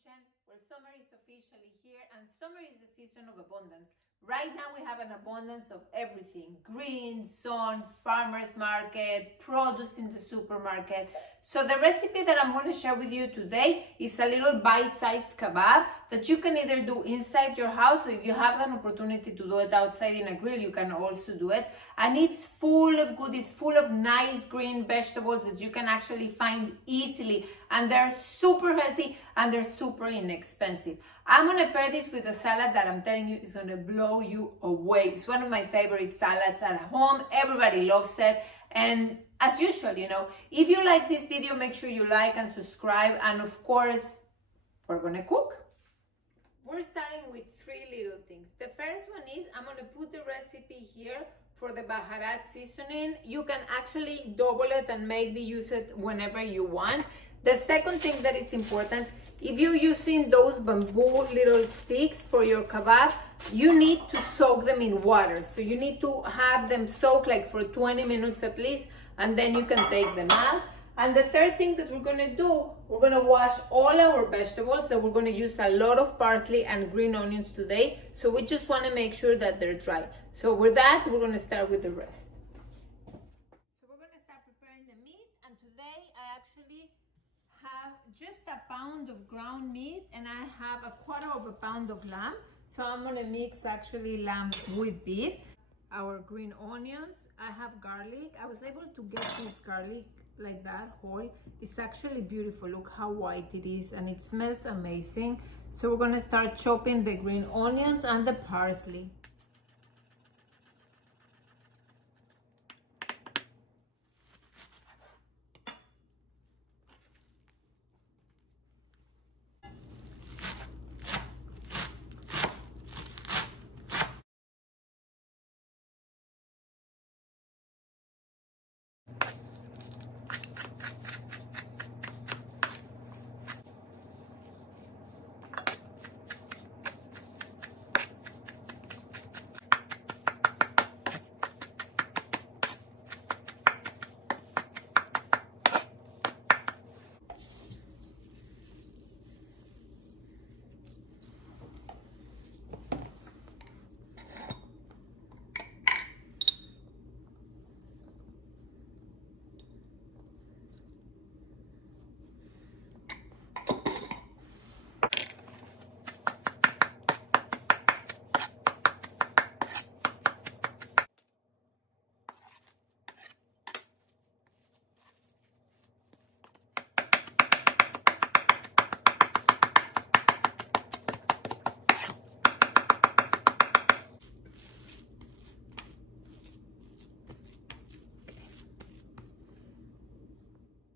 kitchen, where summer is officially here, and summer is the season of abundance. Right now we have an abundance of everything: green, sun, farmer's market, produce in the supermarket. So the recipe that I'm going to share with you today is a little bite-sized kebab that you can either do inside your house, or if you have an opportunity to do it outside in a grill, you can also do it. And it's full of goodies, full of nice green vegetables that you can actually find easily, and they're super healthy and they're super inexpensive. I'm going to pair this with a salad that I'm telling you is going to blow you away. It's one of my favorite salads at home. Everybody loves it. And as usual, you know, if you like this video, make sure you like and subscribe. And of course, we're going to cook. We're starting with three little things. The first one is I'm going to put the recipe here for the Baharat seasoning. You can actually double it and maybe use it whenever you want. The second thing that is important, if you're using those bamboo little sticks for your kebab, you need to soak them in water. So you need to have them soak like for 20 minutes at least, and then you can take them out. And the third thing that we're gonna do, we're gonna wash all our vegetables. So we're gonna use a lot of parsley and green onions today. So we just wanna make sure that they're dry. So with that, we're gonna start with the rest. So we're gonna start preparing the meat. And today I actually have just a pound of ground meat, and I have a quarter of a pound of lamb. So I'm gonna mix actually lamb with beef. Our green onions, I have garlic. I was able to get this garlic like that whole. It's actually beautiful. Look how white it is, and it smells amazing. So we're gonna start chopping the green onions and the parsley.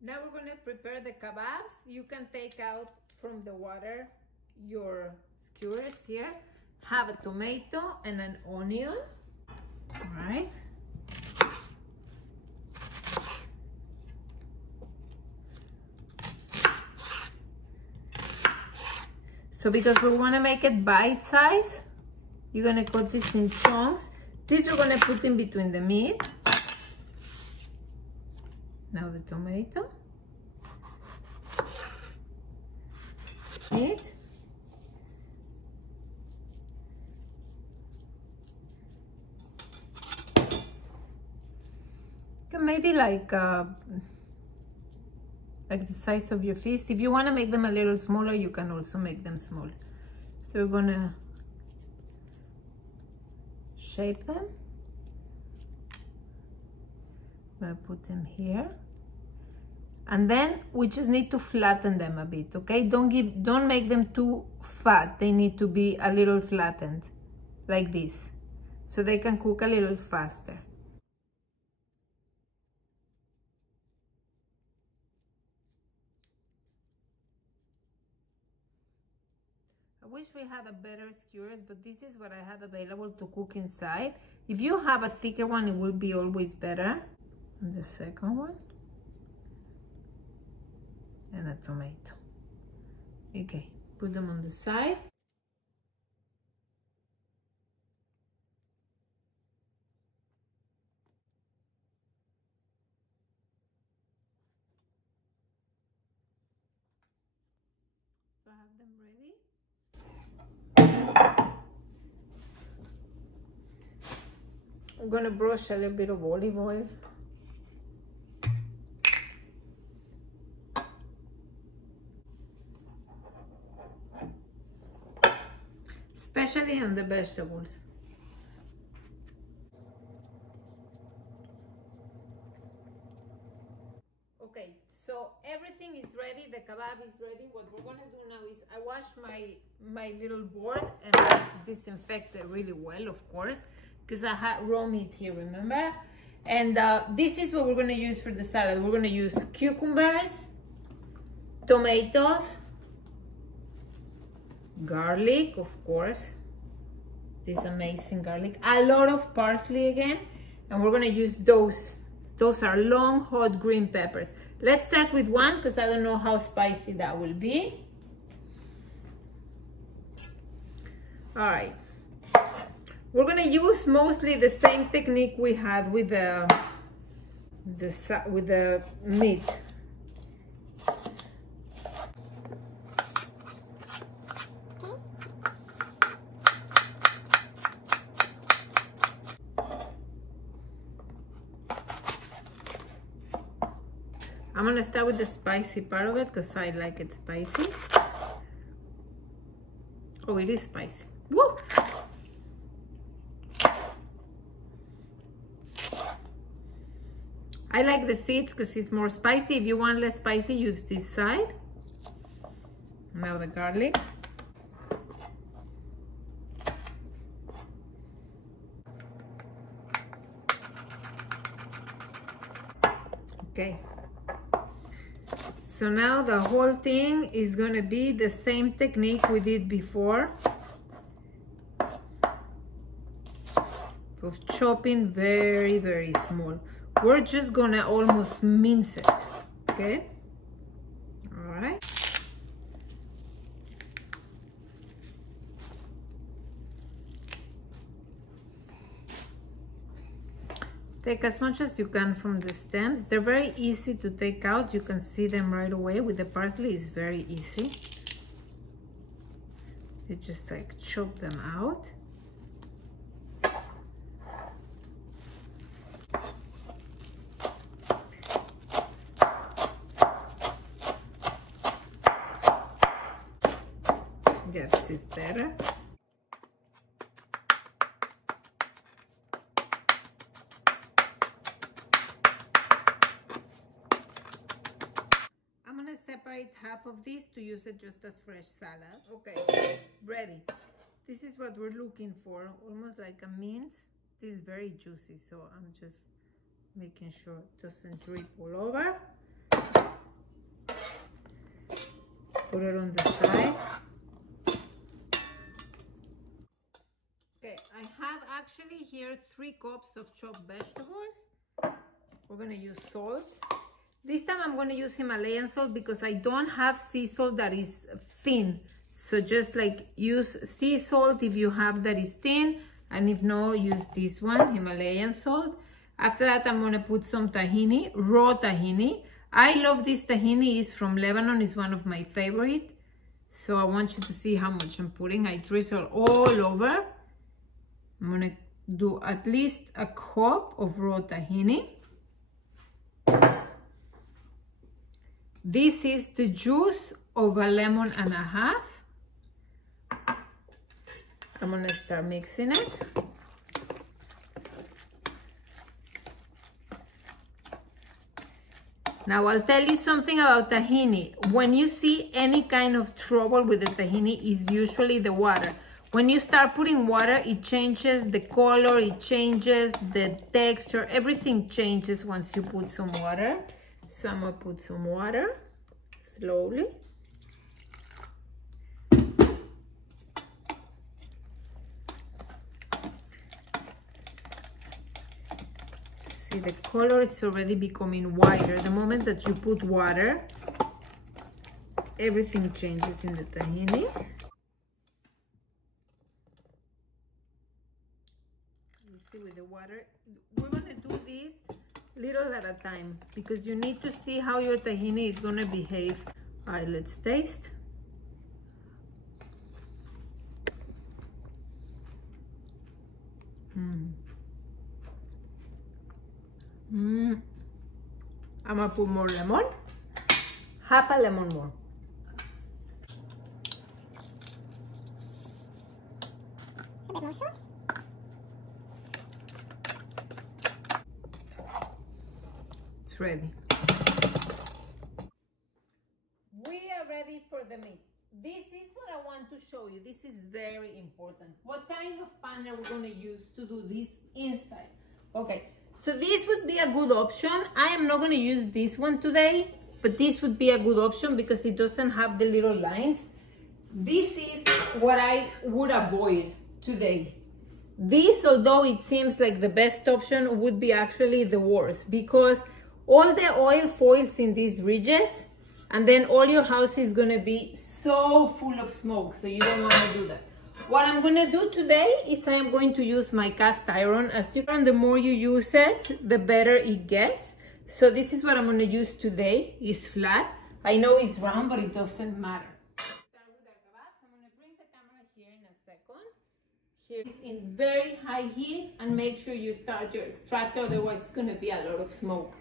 Now we're going to prepare the kebabs. You can take out from the water your skewers here. Have a tomato and an onion. All right. So because we want to make it bite-sized, you're going to cut this in chunks. This we're going to put in between the meat. Now the tomato. Meat. Maybe like the size of your fist. If you want to make them a little smaller, you can also make them small. So we're gonna shape them. I'm gonna put them here. And then we just need to flatten them a bit, okay? Don't make them too fat. They need to be a little flattened, like this, so they can cook a little faster. I wish we had a better skewers, but this is what I have available to cook inside. If you have a thicker one, it will be always better. And the second one. And a tomato. Okay, put them on the side. So I have them ready. I'm gonna brush a little bit of olive oil. Especially on the vegetables. Okay, so everything is ready. The kebab is ready. What we're gonna do now is I wash my little board and I disinfect it really well, of course, because I had raw meat here, remember? And this is what we're gonna use for the salad. We're gonna use cucumbers, tomatoes, garlic, of course, this amazing garlic, a lot of parsley again, and we're gonna use those are long hot green peppers. Let's start with one because I don't know how spicy that will be. All right, we're gonna use mostly the same technique we had with the meat. I'm gonna start with the spicy part of it because I like it spicy. Oh, it is spicy. Woo! I like the seeds because it's more spicy. If you want less spicy, use this side. Now the garlic. Okay. So now the whole thing is gonna be the same technique we did before of chopping very, very small. We're just gonna almost mince it, okay? All right. Take as much as you can from the stems. They're very easy to take out. You can see them right away. With the parsley, it's very easy. You just like chop them out. Yeah, this is better. Separate half of this to use it just as fresh salad. Okay, ready. This is what we're looking for, almost like a mince. This is very juicy, so I'm just making sure it doesn't drip all over. Put it on the side. Okay, I have actually here 3 cups of chopped vegetables. We're gonna use salt. This time I'm going to use Himalayan salt because I don't have sea salt that is thin. So just like use sea salt if you have that is thin, and if no, use this one, Himalayan salt. After that, I'm going to put some tahini, raw tahini. I love this tahini. It's from Lebanon. It's one of my favorite. So I want you to see how much I'm putting. I drizzle all over. I'm going to do at least a cup of raw tahini. This is the juice of a lemon and a half. I'm gonna start mixing it. Now I'll tell you something about tahini. When you see any kind of trouble with the tahini, is usually the water. When you start putting water, it changes the color, it changes the texture, everything changes once you put some water. So I'm gonna put some water slowly. See, the color is already becoming whiter. The moment that you put water, everything changes in the tahini. You see, with the water, we're gonna do this little at a time because you need to see how your tahini is gonna behave. All right, let's taste. I'm gonna put more lemon, half a lemon more. A bit more salt. It's ready. We are ready for the meat. This is what I want to show you. This is very important. What kind of pan are we going to use to do this inside? Okay, so this would be a good option. I am not going to use this one today, but this would be a good option because it doesn't have the little lines. This is what I would avoid today. This, although it seems like the best option, would be actually the worst because all the oil foils in these ridges, and then all your house is gonna be so full of smoke, so you don't wanna do that. What I'm gonna do today is I am going to use my cast iron. As you can, the more you use it, the better it gets. So this is what I'm gonna use today. It's flat. I know it's round, but it doesn't matter. Start with our kebabs. I'm gonna bring the camera here in a second. Here is in very high heat, and make sure you start your extractor, otherwise it's gonna be a lot of smoke.